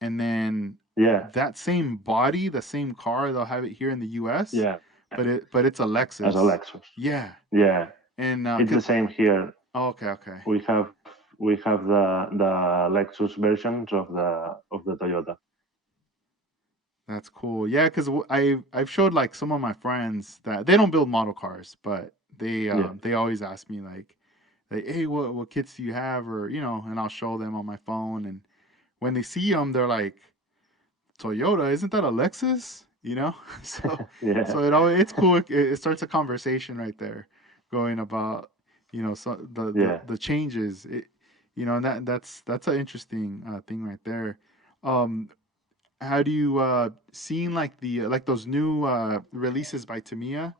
and then yeah, that same body, the same car, they'll have it here in the U.S., yeah. but it's a As a Lexus. Lexus. Yeah, Yeah, and it's the 'cause- same here. oh, okay, We have the Lexus versions of the Toyota. that's cool. Yeah, because I've showed like some of my friends that they don't build model cars, but Yeah, they always ask me like hey, what kits do you have, or and I'll show them on my phone, and when they see them, they're like Toyota, isn't that a Lexus? So yeah, it's cool. It starts a conversation right there, going about so yeah. the changes. And that's an interesting thing right there. Um, how do you seeing like the like those new releases by Tamiya,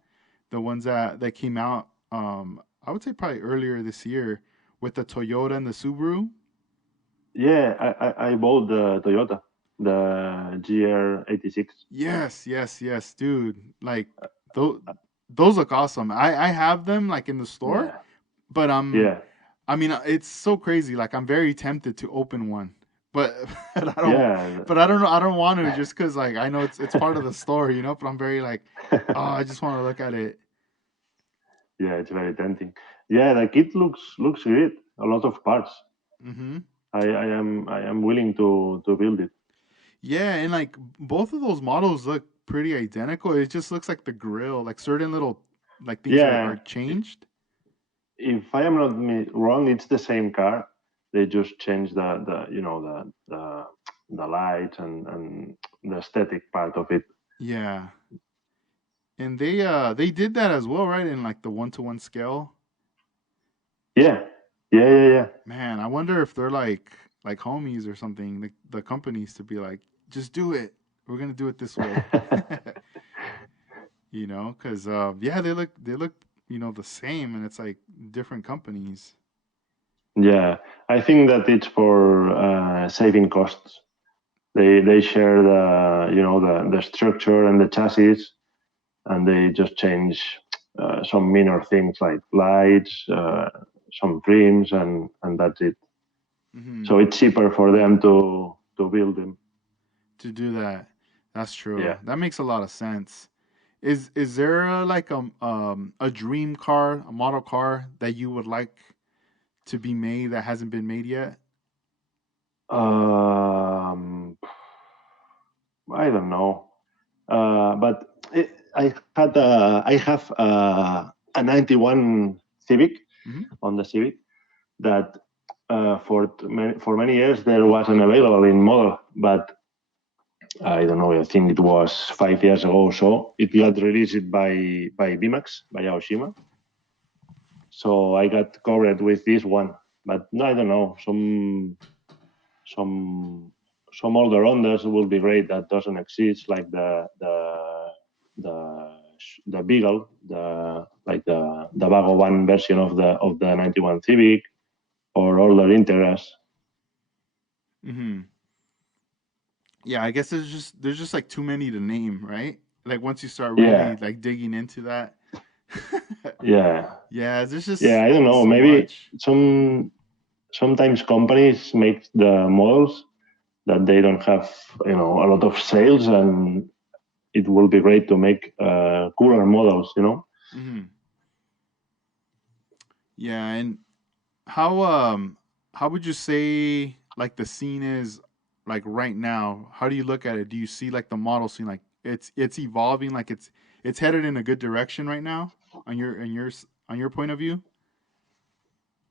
the ones that came out? I would say probably earlier this year with the Toyota and the Subaru. Yeah, I bought the Toyota, the GR86. Yes, dude. Like those those look awesome. I have them like in the store, Yeah, but yeah, I mean it's so crazy. Like I'm very tempted to open one. But but I don't yeah. but I don't know I don't want to just cuz like I know it's part of the store, but I'm very like oh, I just want to look at it. Yeah, it's very tempting. Yeah, the kit looks great. A lot of parts. Mhm. I am willing to build it. Yeah, and like both of those models look pretty identical. It just looks like the grill, like certain little like things are Yeah, changed. if I am not wrong, it's the same car. They just change the lights and the aesthetic part of it. Yeah. And they did that as well, right? In like the 1-to-1 scale. Yeah, yeah, yeah, yeah. Man, I wonder if they're like homies or something, the companies to be like, just do it. We're gonna do it this way. Because yeah, they look the same, and it's like different companies. Yeah, I think that it's for saving costs. They share the structure and the chassis, and they just change some minor things like lights, some trims, and that's it. Hmm. So it's cheaper for them to build them. To do that, that's true. Yeah. That makes a lot of sense. Is there like a dream car, a model car that you would like to be made that hasn't been made yet? Um, I don't know, but I have a 91 Civic Hmm. on the Civic that for many years there wasn't available in model, but I don't know. I think it was 5 years ago or so. It got released by Bimax, by Aoshima. So I got covered with this one. But no, I don't know. Some some older Hondas will be great that doesn't exist, like the the Beagle, the Vago one version of the 91 Civic, or older Integras. Hmm. Yeah, I guess there's just like too many to name, right? Like once you start really Yeah, like digging into that. yeah, Yeah, there's yeah. just I don't know. so Maybe much. sometimes companies make the models that they don't have a lot of sales, and it will be great to make cooler models. Hmm. Yeah, and how would you say like the scene is like right now? How do you look at it? Do you see like the model scene like it's evolving, like it's headed in a good direction right now on your point of view?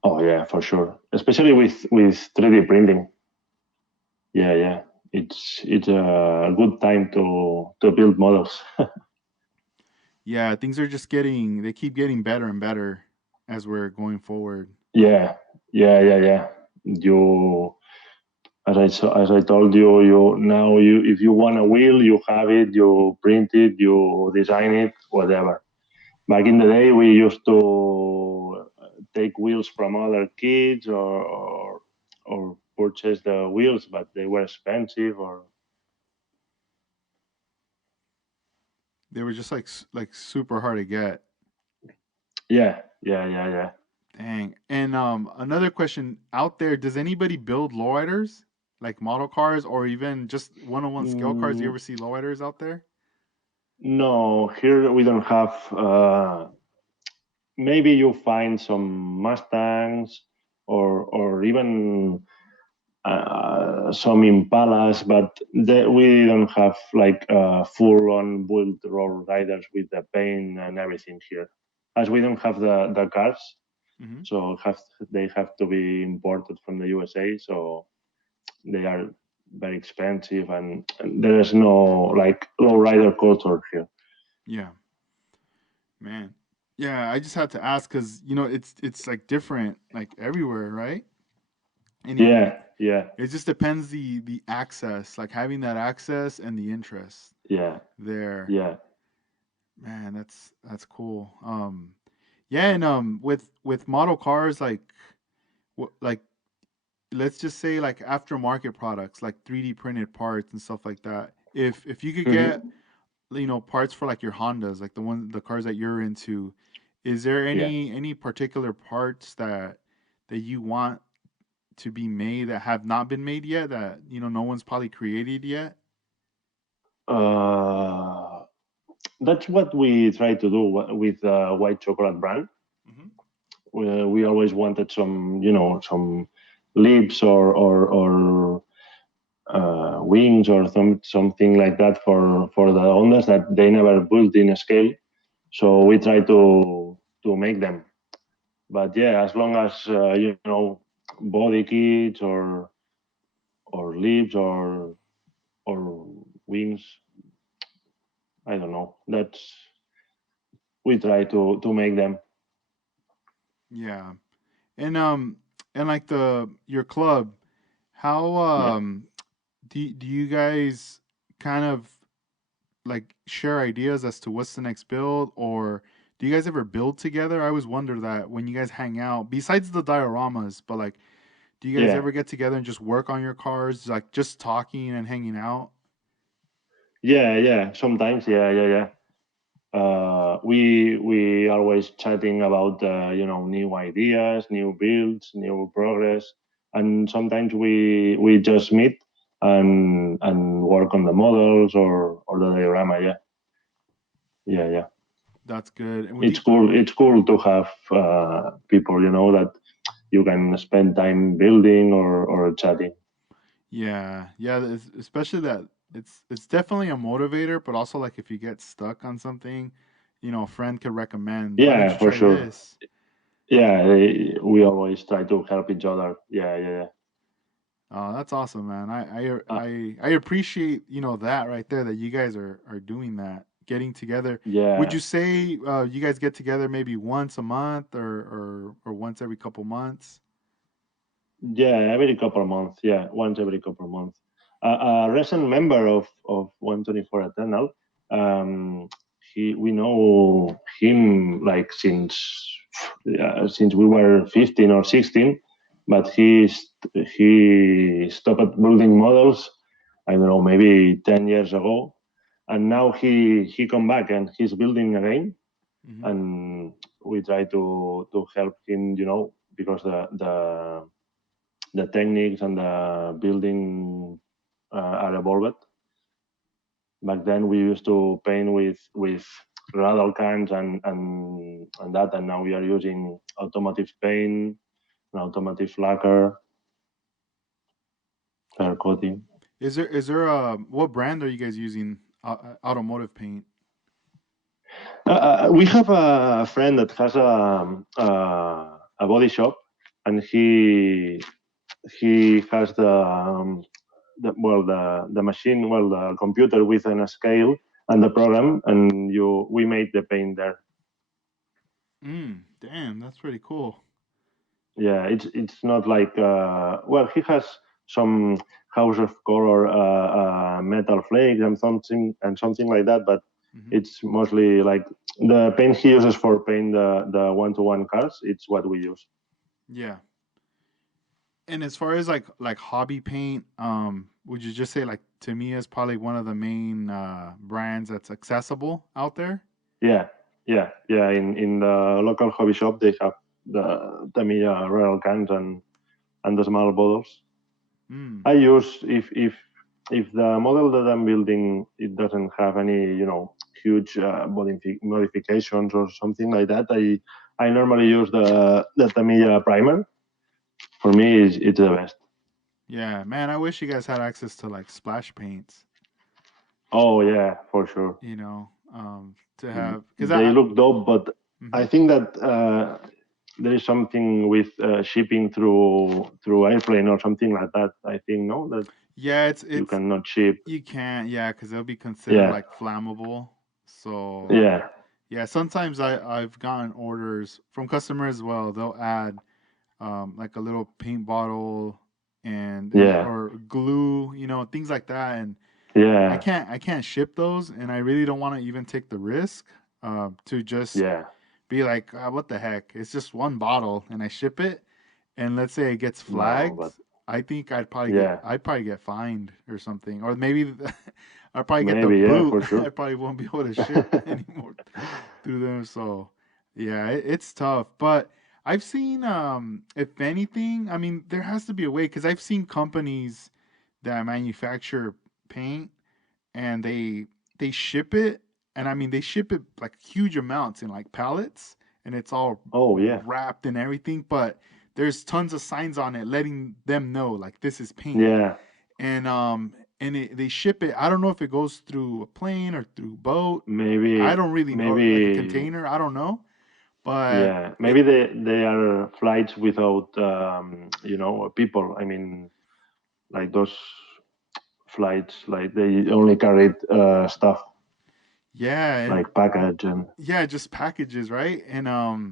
Oh yeah, for sure, especially with 3D printing. Yeah, yeah, it's a good time to build models. Yeah, things are just they keep getting better and better as we're going forward. Yeah, yeah, yeah, yeah. you, as I told you, if you want a wheel, you have it, you print it, you design it, whatever. Back in the day, we used to take wheels from other kids or purchase the wheels, but they were expensive. Or They were just like super hard to get. yeah, yeah, yeah, yeah. Dang. And another question out there: does anybody build lowriders, like model cars, or even just one-on-one scale cars? Do you Mm, ever see lowriders out there? no, here we don't have. Maybe you find some Mustangs or even some Impalas, but we don't have like full-on built road riders with the paint and everything here, as we don't have the cars. Mm-hmm. So they have to be imported from the USA. So they are very expensive, and there is no like low rider culture here. Yeah, man. Yeah, I just had to ask because it's like different like everywhere, right? And Yeah, yeah, it just depends the access, like having that access and the interest yeah, there. yeah, Man, that's cool. Yeah, and with model cars like like let's just say like aftermarket products like 3D printed parts and stuff like that. If you could get hmm, parts for like your Hondas, like the cars that you're into, is there yeah. any particular parts that you want to be made that have not been made yet that no one's probably created yet? Uh, that's what we try to do with the white chocolate brand. Hmm. We always wanted some lips or wings or something like that for the Hondas that they never built in a scale. So we try to make them. But yeah, as long as body kits or lips or wings, I don't know. That's we try to make them. Yeah. And and like the your club, how Yeah. do you guys kind of like share ideas as to what's the next build, or do you guys ever build together? I always wonder that when you guys hang out, besides the dioramas, but like do you guys Yeah. ever get together and just work on your cars, like just talking and hanging out? Yeah, yeah. Sometimes, yeah, yeah, yeah. We always chatting about new ideas, new builds, new progress, and sometimes we just meet and work on the models or the diorama. Yeah, yeah, yeah. That's good. And with It's you, cool. It's cool to have people that you can spend time building or chatting. yeah, yeah, especially that it's definitely a motivator, but also like if you get stuck on something, a friend could recommend, why don't Yeah, you for try sure. this? Yeah, we always try to help each other. Yeah, yeah, Oh, that's awesome, man. yeah. I appreciate, that right there that you guys are doing that, getting together. Would Yeah, you say you guys get together maybe once a month or once every couple months? yeah. Every couple of months. Yeah, once every couple of months. A recent member of 124 Eternal. Um, we know him like since we were 15 or 16, but he stopped building models. I don't know, maybe 10 years ago, and now he come back and he's building again, Hmm. and we try to help him, because the techniques and the building are evolved. Back then we used to paint with radal cans and that, and now we are using automotive paint and automotive lacquer, Yeah. color coating. Is there what brand are you guys using? Automotive paint. We have a friend that has a body shop, and he has the machine, the computer with a scale and the program, and we made the paint there. Damn, that's pretty cool. Yeah, it's not like well, he has some house of color metal flakes and something like that, but Hmm. it's mostly like the paint he uses for paint the one-to-one cars. It's what we use. Yeah. And as far as like hobby paint, would you just say like Tamiya is probably one of the main brands that's accessible out there? Yeah, yeah. In the local hobby shop, they have the Tamiya rail cans and the small bottles. Mm. I use if the model that I'm building it doesn't have any huge modifications or something like that. I normally use the Tamiya primer. For me, it's the best. Yeah, man, I wish you guys had access to like splash paints, Oh yeah, for sure. you know, to have because They look dope, but I mhm. think that there is something with shipping through airplane or something like that. I think no, that Yeah, you it's cannot ship. you can't, yeah, because they'll be considered Yeah, like flammable. So yeah, yeah, sometimes I've gotten orders from customers as well. They'll add like a little paint bottle and yeah, or glue, things like that, and yeah, I can't ship those, and I really don't want to even take the risk to just yeah. be like, what the heck? It's just one bottle, and I ship it, and let's say it gets No, flagged. but I think yeah, I'd probably get fined or something, or maybe I'd probably get the maybe yeah, boot. for sure. I probably won't be able to ship anymore through them. So yeah, it's tough. But I've seen, if anything, I mean, there has to be a way because I've seen companies that manufacture paint and they ship it, and I mean they ship it like huge amounts in like pallets, and it's all Oh yeah, wrapped and everything, but there's tons of signs on it letting them know like this is paint, yeah. and they ship it. I don't know if it goes through a plane or through boat. I Maybe don't really know, like a maybe container. I don't know, but yeah. it Maybe they are flights without people. I mean, like those flights, like they only carried stuff yeah, and like package and yeah, just packages, right?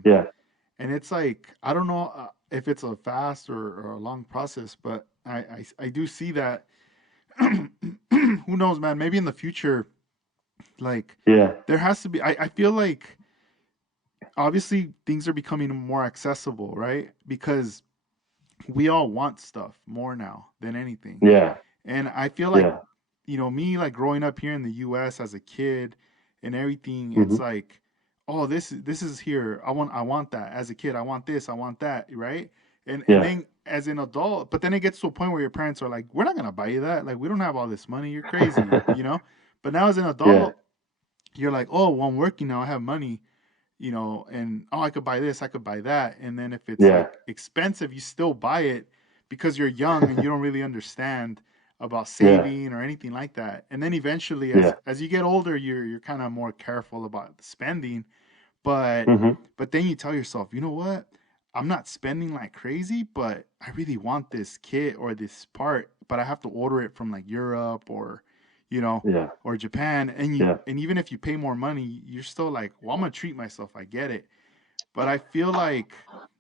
yeah, And it's like I don't know if it's a fast or a long process, but I do see that. Who knows, man? Maybe in the future, like yeah, there has to be. I feel like obviously things are becoming more accessible, right? Because we all want stuff more now than anything, yeah, and I feel like yeah. me like growing up here in the U.S. as a kid and everything. It's Hmm. like, oh, this is here. I want that as a kid. I want this. I want that. Right. And Yeah, then as an adult, but then it gets to a point where your parents are like, we're not gonna buy you that. Like we don't have all this money. You're crazy. But now as an yeah, adult, you're like, oh, well, I'm working now. I have money, and oh, I could buy this, I could buy that. And then if it's yeah, like expensive, you still buy it because you're young and you don't really understand about yeah, saving or anything like that. And then eventually yeah. as you get older, you're kind of more careful about the spending, but Hmm. but then you tell yourself, you know what? I'm not spending like crazy, but I really want this kit or this part, but I have to order it from like Europe you know, Yeah, or Japan. And yeah, even if you pay more money, you're still like, well, I'm gonna treat myself. I get it. But I feel like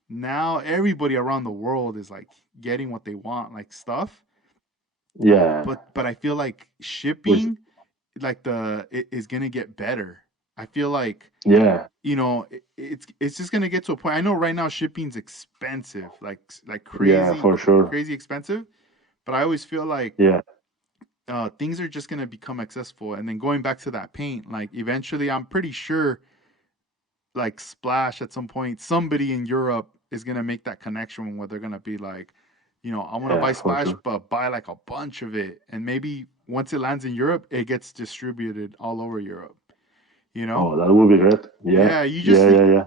now everybody around the world is like getting what they want, like stuff. yeah. But I feel like With shipping, like it is gonna get better. I feel like yeah, it's just gonna get to a point. I know right now shipping's expensive, like yeah, for sure. crazy expensive. But I always feel like Yeah, things are just gonna become accessible. And then going back to that paint, like eventually, I'm pretty sure like Splash at some point, somebody in Europe is gonna make that connection where they're gonna be like, I want to buy yeah, for Splash, sure. but buy like a bunch of it, and maybe once it lands in Europe, it gets distributed all over Europe. You know? Oh, that would be great. Yeah, Yeah, yeah, yeah, yeah,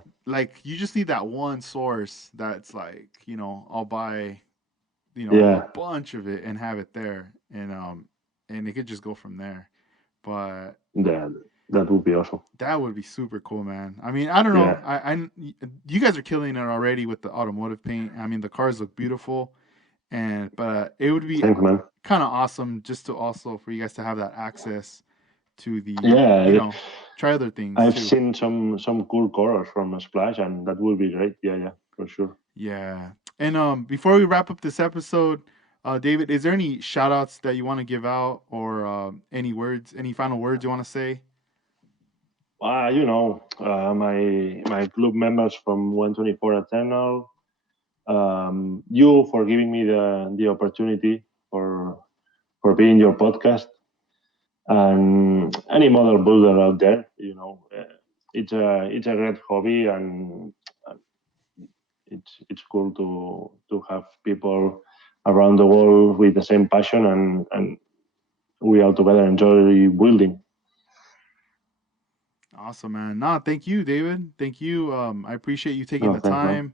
you just need that one source that's like, I'll buy, a yeah. bunch of it and have it there, and it could just go from there. But That that would be awesome. that would be super cool, man. I mean, I don't know. Yeah. You guys are killing it already with the automotive paint. I mean, the cars look beautiful, but it would be Thanks, man. kind of awesome just to also for you guys to have that access to Yeah, try other things I've too. seen some cool colors from Splash, and that would be great. Yeah, yeah, for sure. Yeah. And before we wrap up this episode, David, is there any shout outs that you want to give out or any final words you want to say? My club members from 124 Eternal, you for giving me the opportunity for being your podcast, and any model builder out there. It's a great hobby, and it's cool to have people around the world with the same passion, and we all together enjoy building. Awesome, man. Nah, thank you, David. Thank you. I appreciate you taking No, the thanks, man.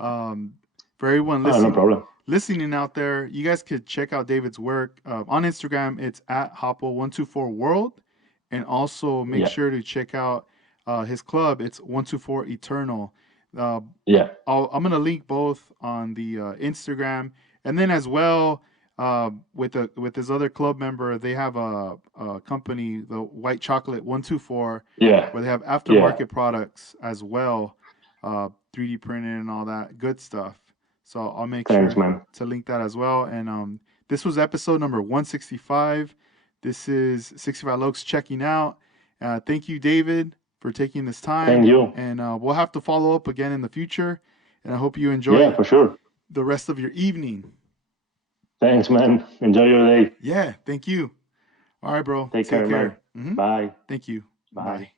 time. For everyone No problem. listening out there, you guys could check out David's work on Instagram. It's at Hopple124World, and also make Yeah, sure to check out his club. It's 124 Eternal. Uh, yeah, I'm gonna link both on the Instagram, and then as well with his other club member, they have a company, the White Chocolate 124, yeah, where they have yeah. aftermarket products as well, 3D printed and all that good stuff. So I'll make Thanks, sure man. to link that as well. And this was episode number 165. This is 65 Lokes checking out. Thank you, David, for taking this Thank time. you. And we'll have to follow up again in the future. And I hope you Yeah, enjoy for sure. the rest of your evening. Thanks, man. Enjoy your day. Yeah, thank you. All right, bro. Take Take care, man. care. Bye. Thank you. Bye. Bye.